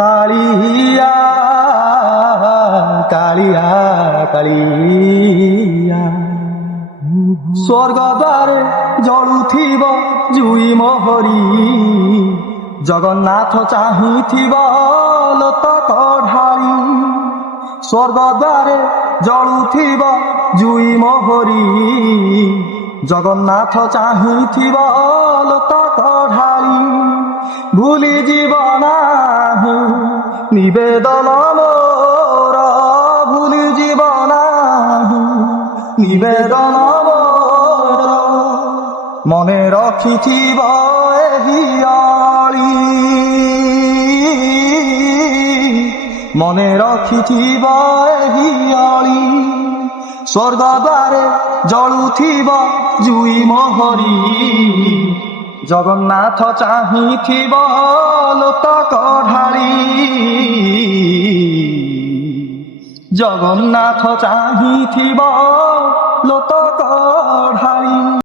কালিয়া কালিয়া কালিয়া স্বর্গ দ্বারে জলুথিব জুই মোহরি জগন্নাথ চাহিথিব লোতক ঢাଳି স্বর্গ দ্বারে জলুথিব জুই মোহরি জগন্নাথ চাহিথিব লোতক ঢাଳି ভুলি জীব নাহি নিবেদন মোর ভুলি জীব নাহি নিবেদন মোর মনে রখিথিব এহি অଳି মনে রখিথিব এহি অଳି স্বর্গ দ্বারে জলুথিব জুই মোহরি জগন্নাথ চাহিথিব লোতক ঢাଳି জগন্নাথ চাহিথিব লোতক ঢাଳି।